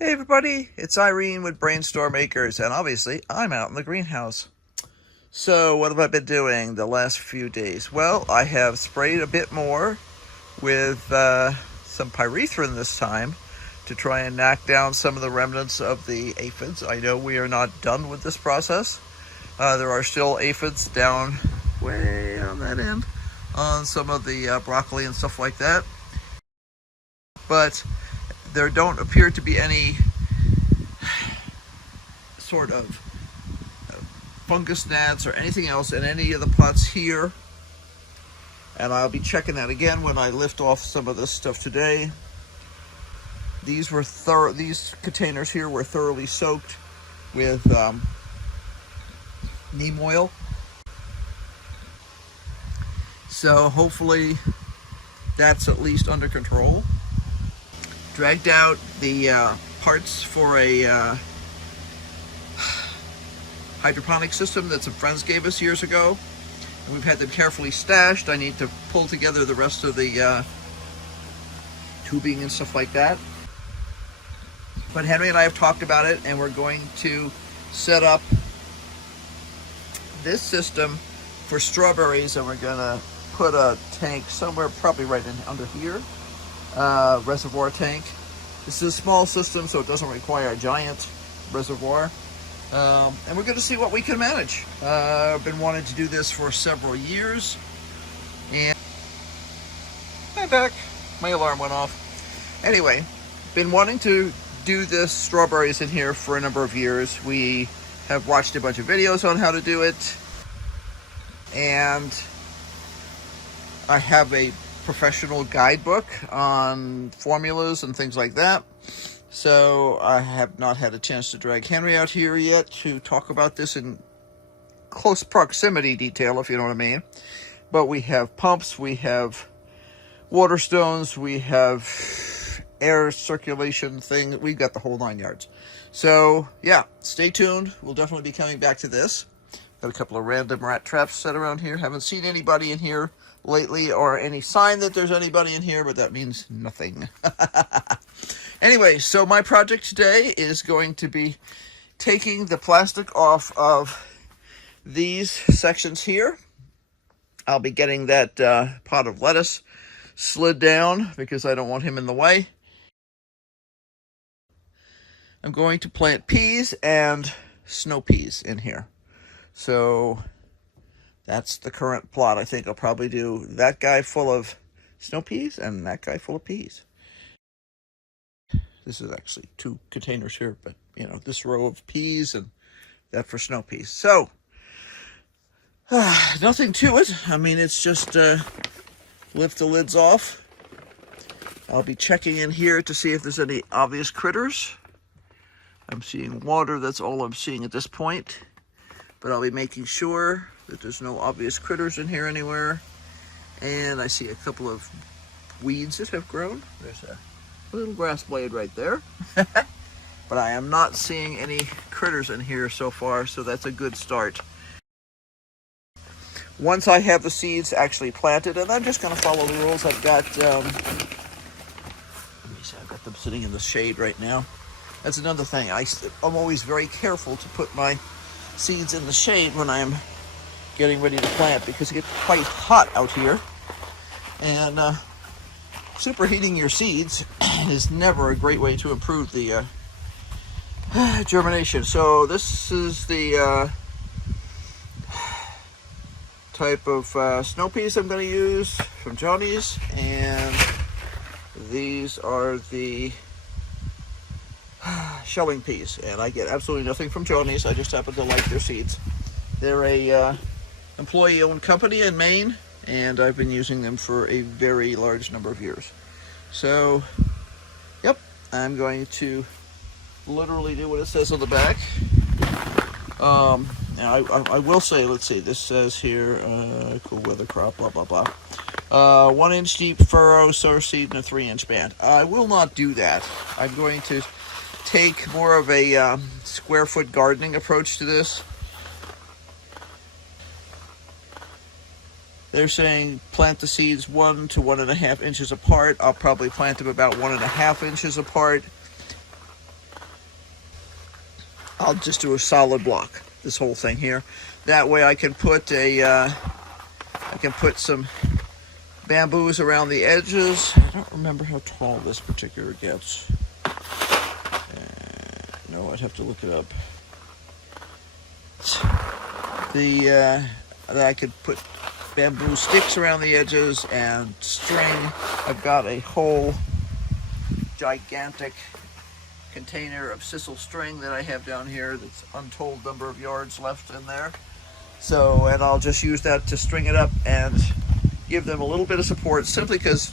Hey everybody, it's Irene with BrainStormAcres, and obviously I'm out in the greenhouse. So what have I been doing the last few days? Well, I have sprayed a bit more with some pyrethrin this time to try and knock down some of the remnants of the aphids. I know we are not done with this process. There are still aphids down way on that end on some of the broccoli and stuff like that. But there don't appear to be any sort of fungus gnats or anything else in any of the pots here, and I'll be checking that again when I lift off some of this stuff today. These containers here were thoroughly soaked with neem oil, so hopefully that's at least under control. Dragged out the parts for a hydroponic system that some friends gave us years ago. And we've had them carefully stashed. I need to pull together the rest of the tubing and stuff like that. But Henry and I have talked about it, and we're going to set up this system for strawberries, and we're gonna put a tank somewhere probably right in under here, reservoir tank. This is a small system, so it doesn't require a giant reservoir. And we're going to see what we can manage. I've been wanting to do this for several years, and I'm back. My alarm went off. Anyway, been wanting to do this strawberries in here for a number of years. We have watched a bunch of videos on how to do it, and I have a professional guidebook on formulas and things like that. So I have not had a chance to drag Henry out here yet to talk about this in close proximity detail, if you know what I mean. But we have pumps, we have water stones, we have air circulation thing. We've got the whole 9 yards. So yeah, stay tuned. We'll definitely be coming back to this. Got a couple of random rat traps set around here. Haven't seen anybody in here lately or any sign that there's anybody in here, but that means nothing. Anyway, so my project today is going to be taking the plastic off of these sections here. I'll be getting that pot of lettuce slid down because I don't want him in the way. I'm going to plant peas and snow peas in here. So that's the current plot. I think I'll probably do that guy full of snow peas and that guy full of peas. This is actually 2 containers here, but you know, this row of peas and that for snow peas. So nothing to it. I mean, it's just lift the lids off. I'll be checking in here to see if there's any obvious critters. I'm seeing water. That's all I'm seeing at this point. But I'll be making sure that there's no obvious critters in here anywhere. And I see a couple of weeds that have grown. There's a little grass blade right there. But I am not seeing any critters in here so far, so that's a good start. Once I have the seeds actually planted, and I'm just going to follow the rules. I've got let me see, I've got them sitting in the shade right now. That's another thing. I'm always very careful to put my seeds in the shade when I'm getting ready to plant, because it gets quite hot out here, and superheating your seeds is never a great way to improve the germination. So this is the type of snow peas I'm going to use from Johnny's, and these are the shelling peas, and I get absolutely nothing from Johnny's. I just happen to like their seeds. They're a employee-owned company in Maine, and I've been using them for a very large number of years. So, yep, I'm going to literally do what it says on the back. Now, I will say, let's see, this says here, cool weather crop, blah, blah, blah. 1 inch deep furrow, sower seed, and a 3-inch band. I will not do that. I'm going to take more of a square foot gardening approach to this. They're saying plant the seeds 1 to 1.5 inches apart. I'll probably plant them about 1.5 inches apart. I'll just do a solid block, this whole thing here. That way I can put some bamboos around the edges. I don't remember how tall this particular gets. No, I'd have to look it up. That I could put bamboo sticks around the edges and string. I've got a whole gigantic container of sisal string that I have down here that's untold number of yards left in there. So, and I'll just use that to string it up and give them a little bit of support, simply because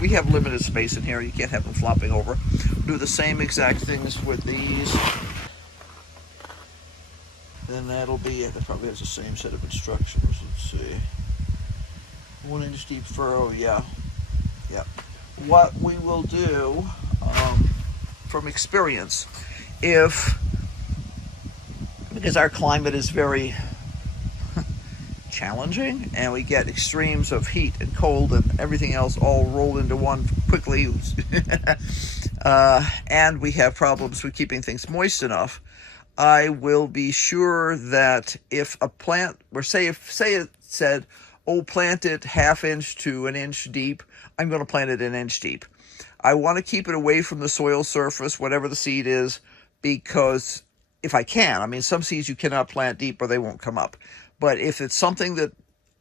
we have limited space in here. You can't have them flopping over. Do the same exact things with these. Then that'll be, that probably has the same set of instructions. Let's see. 1 inch deep furrow, yeah. What we will do, from experience, because our climate is very challenging and we get extremes of heat and cold and everything else all rolled into one quickly, and we have problems with keeping things moist enough, I will be sure that if a plant, or say it said, oh, plant it 1/2 inch to 1 inch deep, I'm going to plant it 1 inch deep. I want to keep it away from the soil surface, whatever the seed is, because if I can, I mean, some seeds you cannot plant deep or they won't come up. But if it's something that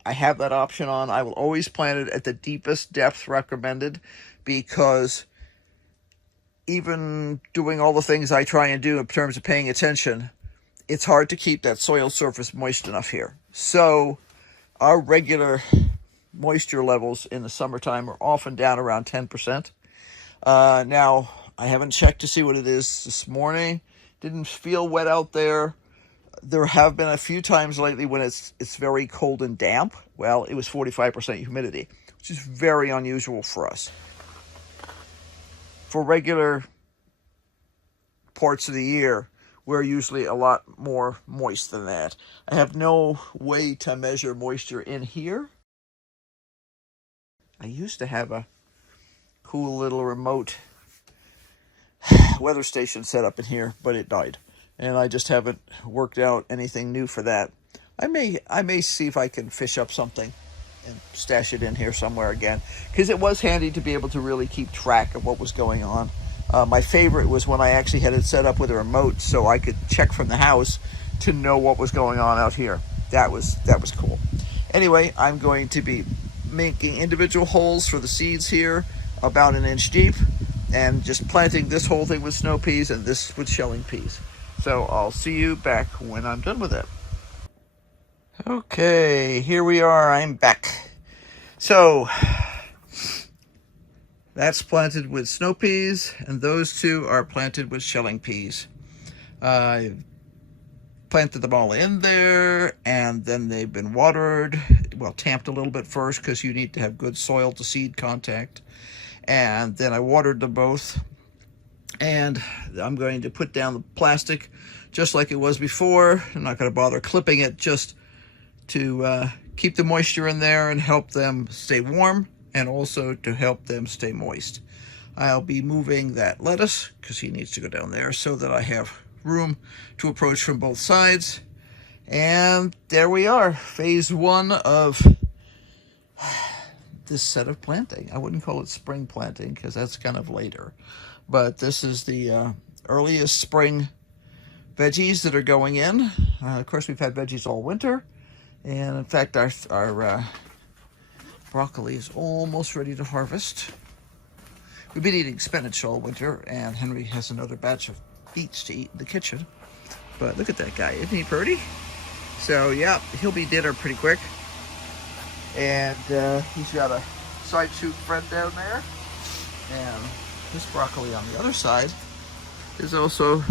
I have that option on, I will always plant it at the deepest depth recommended, because even doing all the things I try and do in terms of paying attention, it's hard to keep that soil surface moist enough here. So our regular moisture levels in the summertime are often down around 10%. Now, I haven't checked to see what it is this morning. Didn't feel wet out there. There have been a few times lately when it's very cold and damp. Well, it was 45% humidity, which is very unusual for us. For regular parts of the year, we're usually a lot more moist than that. I have no way to measure moisture in here. I used to have a cool little remote weather station set up in here, but it died, and I just haven't worked out anything new for that. I may see if I can fish up something and stash it in here somewhere again, because it was handy to be able to really keep track of what was going on. My favorite was when I actually had it set up with a remote so I could check from the house to know what was going on out here. That was cool. Anyway, I'm going to be making individual holes for the seeds here, about 1 inch deep, and just planting this whole thing with snow peas and this with shelling peas. So I'll see you back when I'm done with it. Okay, here we are. I'm back. So that's planted with snow peas, and those two are planted with shelling peas. I planted them all in there, and then they've been watered, well, tamped a little bit first, because you need to have good soil to seed contact. And then I watered them both, and I'm going to put down the plastic just like it was before. I'm not going to bother clipping it, just to keep the moisture in there and help them stay warm, and also to help them stay moist. I'll be moving that lettuce, because he needs to go down there, so that I have room to approach from both sides. And there we are, phase 1 of this set of planting. I wouldn't call it spring planting, because that's kind of later, but this is the earliest spring veggies that are going in. Of course, we've had veggies all winter, and in fact our broccoli is almost ready to harvest. We've been eating spinach all winter, and Henry has another batch of beets to eat in the kitchen. But look at that guy, isn't he pretty? So yeah, he'll be dinner pretty quick. And he's got a side shoot friend down there, and this broccoli on the other side is also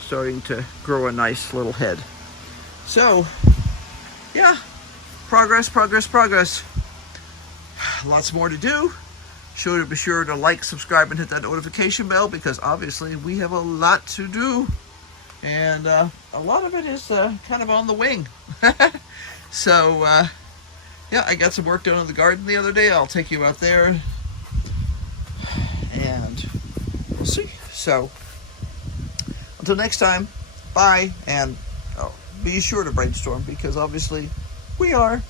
starting to grow a nice little head. So yeah, progress. Lots more to do. Be sure to like, subscribe, and hit that notification bell, because obviously we have a lot to do, and a lot of it is kind of on the wing. So yeah, I got some work done in the garden the other day. I'll take you out there, and we'll see. So until next time, Bye, and be sure to brainstorm, because obviously we are.